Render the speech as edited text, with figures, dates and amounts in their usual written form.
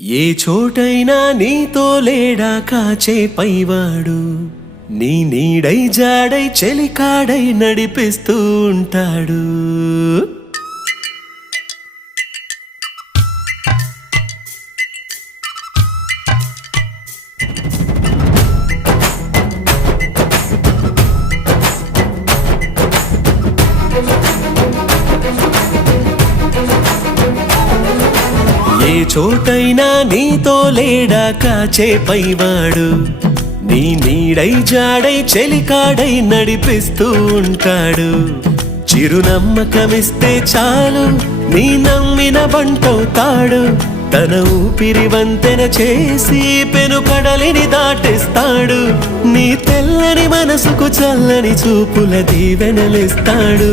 ఏ చోటైనా నీతో లేడా కాచే పైవాడు, నీ నీడై జాడై చెలికాడై నడిపిస్తూ ఉంటాడు. ఏ చోటైనా నీతో లేడా కాచే పైవాడు, నీ నీడై జాడై చెలికాడై నడిపిస్తూ ఉంటాడు. చిరునమ్మకమిస్తే చాలు నీ నమ్మిన బంటవుతాడు. తన ఊపిరి వంతెన చేసి పెను కడలిని దాటిస్తాడు. నీ తెల్లని మనసుకు చల్లని చూపుల దీవెనలిస్తాడు.